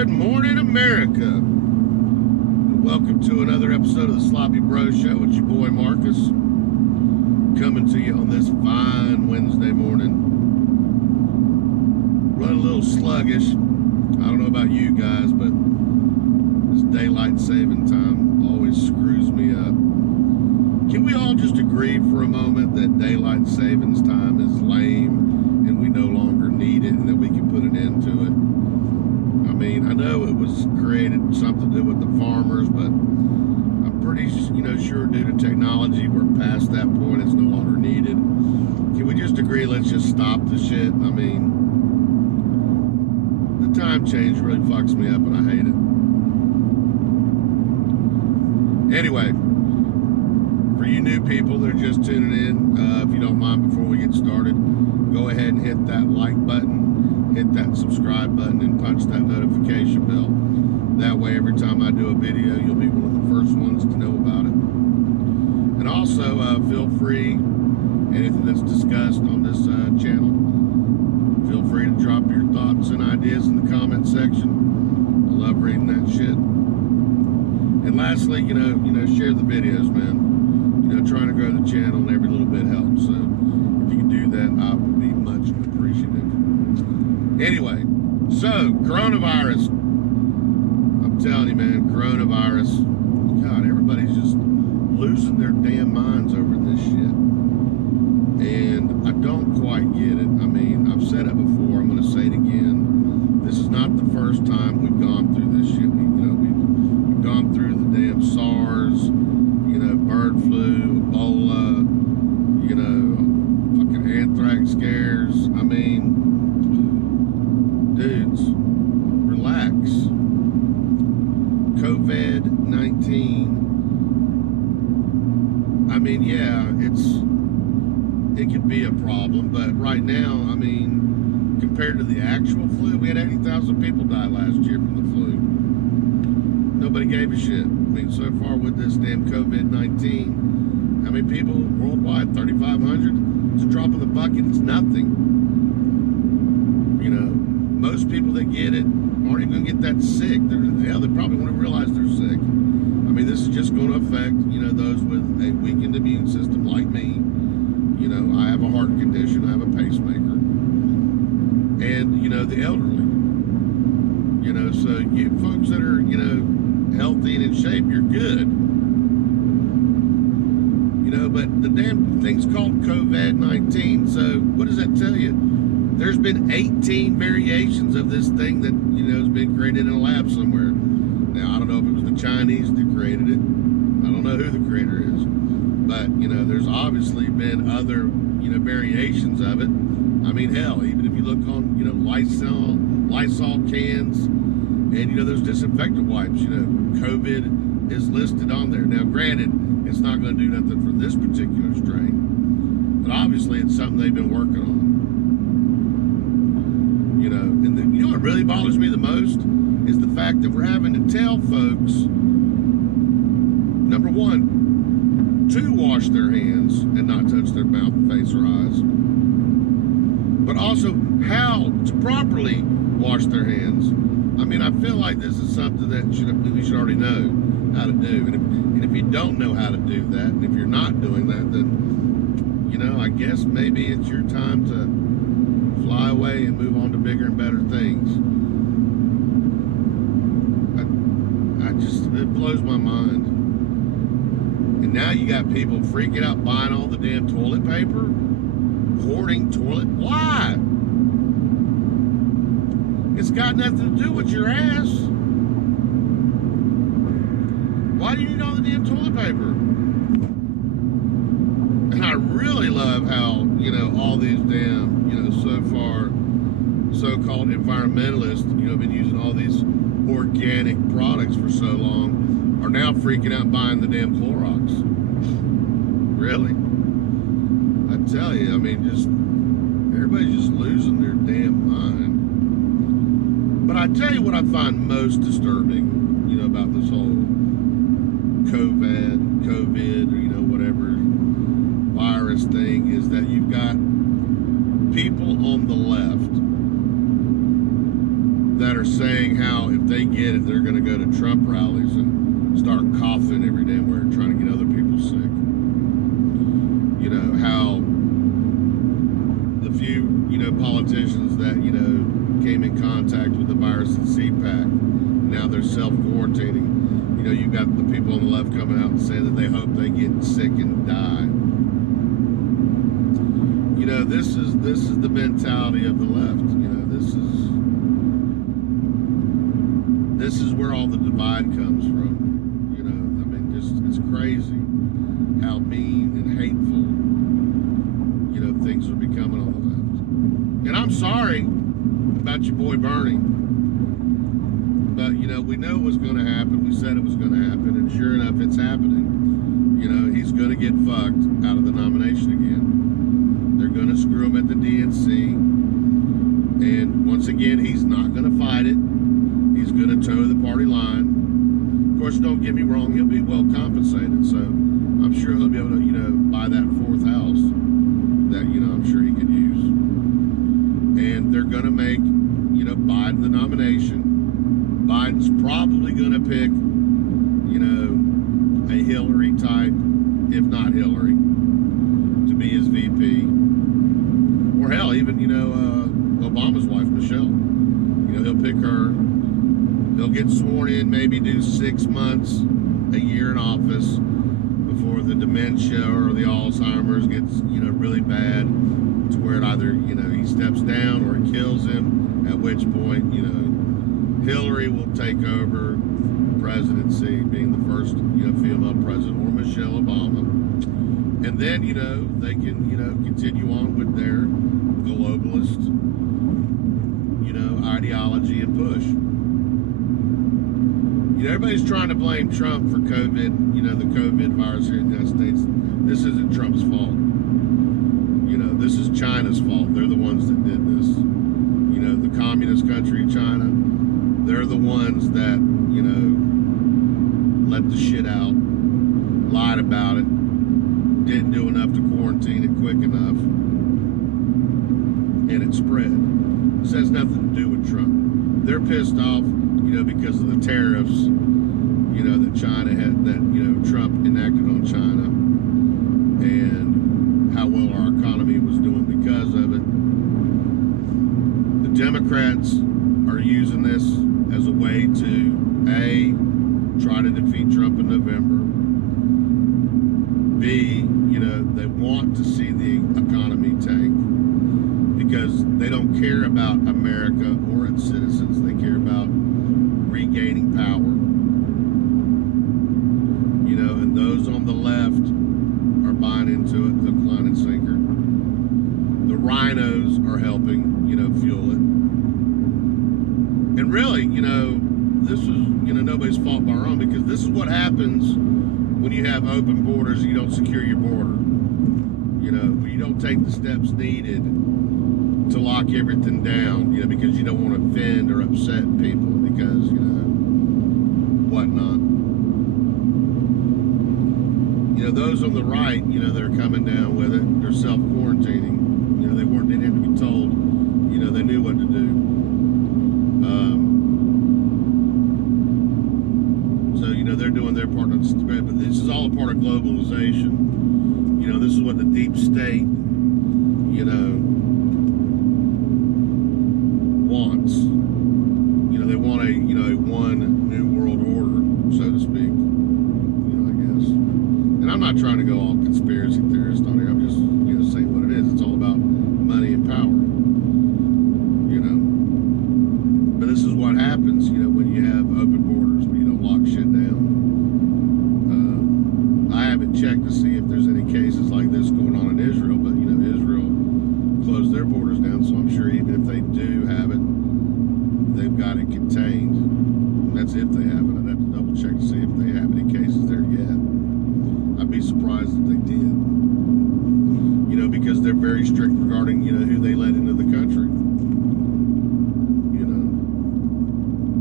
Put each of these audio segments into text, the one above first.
Good morning, America. Welcome to another episode of the Sloppy Bro Show. It's your boy Marcus, coming to you on this fine Wednesday morning. Running a little sluggish. I don't know about you guys, but this daylight saving time always screws me up. Can we all just agree for a moment that daylight savings time is lame and we no longer need it and that we can put an end to it? I mean, I know it was created something to do with the farmers, but I'm pretty, sure due to technology, we're past that point. It's no longer needed. Can we just agree, let's just stop the shit? I mean, the time change really fucks me up and I hate it. Anyway, for you new people that are just tuning in, if you don't mind, before we get started, go ahead and hit that like button, hit that subscribe button, and punch that notification bell. That way, every time I do a video, you'll be one of the first ones to know about it. And also, feel free, anything that's discussed on this channel, feel free to drop your thoughts and ideas in the comment section. I love reading that shit. And lastly, share the videos, man. Trying to grow the channel and every little bit helps. So if you can do that, I would be much appreciative. Anyway, so coronavirus. I'm telling you, man, coronavirus. God, everybody's just losing their damn minds over this shit. And I don't quite get it. I mean, I've said it before. I'm going to say it again. This is not the first time we've gone through this shit. We've gone through the damn SARS, bird flu, Ebola, fucking anthrax scares. I mean, dudes, relax. COVID-19. I mean, yeah, it could be a problem, but right now, I mean, compared to the actual flu, we had 80,000 people die last year from the flu. Nobody gave a shit. I mean, so far with this damn COVID-19, how many people worldwide? 3,500? It's a drop in the bucket. It's nothing. Most people that get it aren't even going to get that sick. They probably won't even realize they're sick. I mean, this is just going to affect, those with a weakened immune system like me. I have a heart condition. I have a pacemaker. And, the elderly. So you folks that are, healthy and in shape, you're good. But the damn thing's called COVID-19, so what does that tell you? There's been 18 variations of this thing that, has been created in a lab somewhere. Now, I don't know if it was the Chinese that created it. I don't know who the creator is. But, there's obviously been other, variations of it. I mean, hell, even if you look on, Lysol cans, and those disinfectant wipes, COVID is listed on there. Now, granted, it's not going to do nothing for this particular strain, but obviously it's something they've been working on. And what really bothers me the most is the fact that we're having to tell folks, number one, to wash their hands and not touch their mouth, face, or eyes, but also how to properly wash their hands. I mean, I feel like this is something that we should already know how to do. And if you don't know how to do that, and if you're not doing that, then, I guess maybe it's your time to fly away and move on to bigger and better things. It blows my mind. And now you got people freaking out buying all the damn toilet paper, hoarding toilet. Why? It's got nothing to do with your ass. Why do you need all the damn toilet paper? And I really love how, all these damn, so far, so-called environmentalists, have been using all these organic products for so long, are now freaking out buying the damn Clorox. Really? I tell you, I mean, everybody's just losing their damn mind. But I tell you what I find most disturbing, about this whole COVID, or, whatever virus thing, is that you've got people on the left that are saying how if they get it, they're going to go to Trump rallies and start coughing every damn where, trying to get other people sick. You know, how the few, politicians that, came in contact with the virus at CPAC, now they're self-quarantining. You've got the people on the left coming out and saying that they hope they get sick and die. This is the mentality of the left. This is where all the divide comes from. It's crazy how mean and hateful, things are becoming on the left. And I'm sorry about your boy Bernie. But, we knew it was going to happen. We said it was going to happen. And sure enough, it's happening. He's going to get fucked out of the nomination again. They're going to screw him at the DNC. And once again, he's not going to fight it. He's going to toe the party line. Of course, don't get me wrong, he'll be well compensated. So I'm sure he'll be able to, buy that fourth house that, I'm sure he could use. And they're going to make, Biden the nomination. Biden's probably going to pick, a Hillary type, if not Hillary, to be his VP. Or hell, even, Obama's wife, Michelle. He'll pick her. They'll get sworn in, maybe do 6 months, a year in office before the dementia or the Alzheimer's gets, really bad to where it either, he steps down or it kills him, at which point, Hillary will take over presidency, being the first, female president, or Michelle Obama. And then, they can, continue on with their globalist, ideology and push. Everybody's trying to blame Trump for COVID, the COVID virus here in the United States. This isn't Trump's fault. This is China's fault. They're the ones that did this. The communist country, China, they're the ones that, let the shit out, lied about it, didn't do enough to quarantine it quick enough, and it spread. This has nothing to do with Trump. They're pissed off, because of the tariffs, that China had, that, Trump enacted on China, and how well our economy was doing because of it. The Democrats are using this as a way to, A, try to defeat Trump in November. B, they want to see the economy tank because they don't care about America or its citizens. They care about regaining power. And those on the left are buying into it, hook, line, and sinker. The rhinos are helping, fuel it. And really, this is, nobody's fault but our own, because this is what happens when you have open borders and you don't secure your border. When you don't take the steps needed to lock everything down, because you don't want to offend or upset people, because, whatnot. Those on the right, they're coming down with it. They're self-quarantining. They didn't have to be told. They knew what to do. So, they're doing their part of the spread, but this is all a part of globalization. This is what the deep state, wants. They want a, one new world order, so to speak. I guess. And I'm not trying to go all conspiracy theorist on here. I'm just, saying what it is. It's all about money and power. But this is what happens, when you have open borders, when you don't lock shit down. I haven't checked to see if there's any cases like this going on in Israel, but, Israel closed their borders down, so I'm sure even if they do have it, they've got it contained. That's if they have it. I'd have to double check to see if they have any cases there yet. I'd be surprised if they did. Because they're very strict regarding, who they let into the country.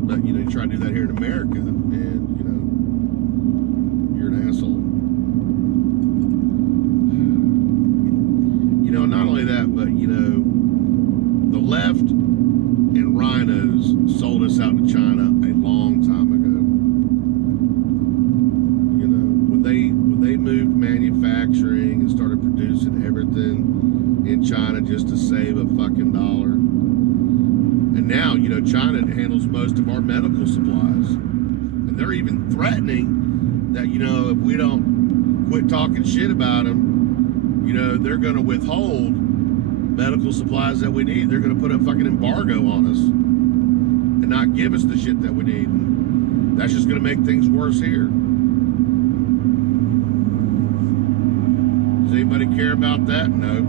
But, you try to do that here in America, and, you're an asshole. Not only that, but, the left and rhinos sold us out to China a long time ago. You know, when they moved manufacturing and started producing everything in China just to save a fucking dollar. And now, you know, China handles most of our medical supplies. And they're even threatening that, you know, if we don't quit talking shit about them, you know, they're going to withhold medical supplies that we need. They're going to put a fucking embargo on us and not give us the shit that we need. And that's just going to make things worse here. Does anybody care about that? No.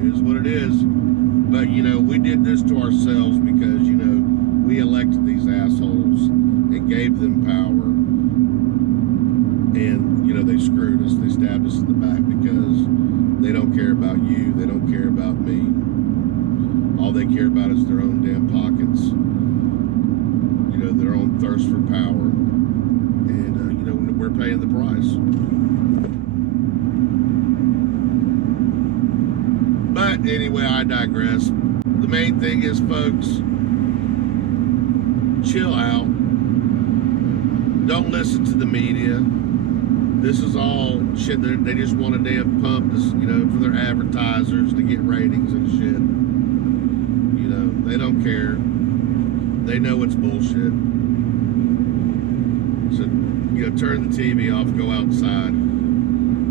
It is what it is. But, you know, we did this to ourselves because, you know, we elected these assholes and gave them power. And, you know, they screwed us. They stabbed us in the back because they don't care about you. They don't care about me. All they care about is their own damn pockets. You know, their own thirst for power. And, you know, we're paying the price. But anyway, I digress. The main thing is, folks, chill out. Don't listen to the media. This is all shit that they just want to damn pump this, you know, for their advertisers to get ratings and shit. You know, they don't care. They know it's bullshit. So, you know, turn the TV off, go outside,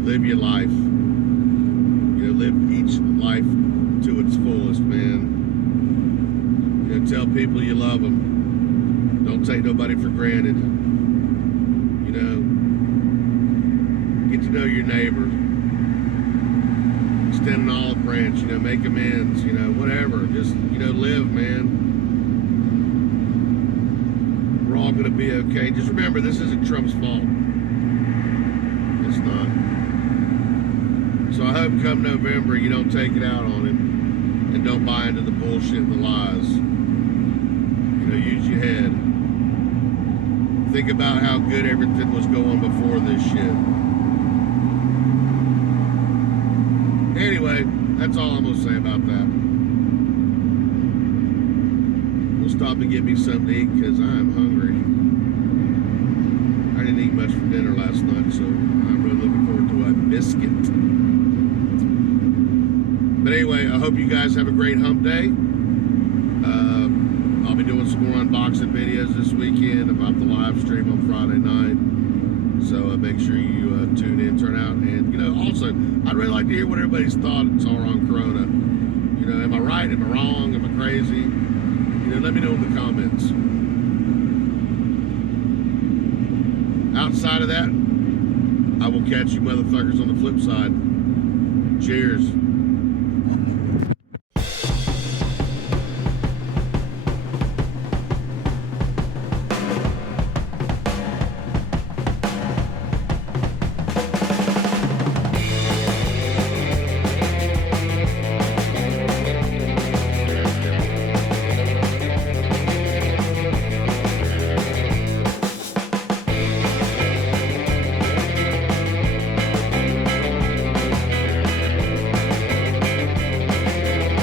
live your life. You know, live each life to its fullest, man. You know, tell people you love them. Don't take nobody for granted. You know, get to know your neighbor. Extend an olive branch, you know, make amends, you know, whatever. Just, you know, live, man. We're all going to be okay. Just remember, this isn't Trump's fault. It's not. So I hope come November you don't take it out on him and don't buy into the bullshit and the lies. You know, use your head. Think about how good everything was going before this shit. Anyway, that's all I'm going to say about that. We'll stop and get me something to eat because I am hungry. I didn't eat much for dinner last night, so I'm really looking forward to a biscuit. But anyway, I hope you guys have a great hump day. I'll be doing some more unboxing videos this weekend about the live stream on Friday night. So make sure you tune in, turn out. And, you know, also, I'd really like to hear what everybody's thoughts are on Corona. You know, am I right? Am I wrong? Am I crazy? You know, let me know in the comments. Outside of that, I will catch you motherfuckers on the flip side. Cheers.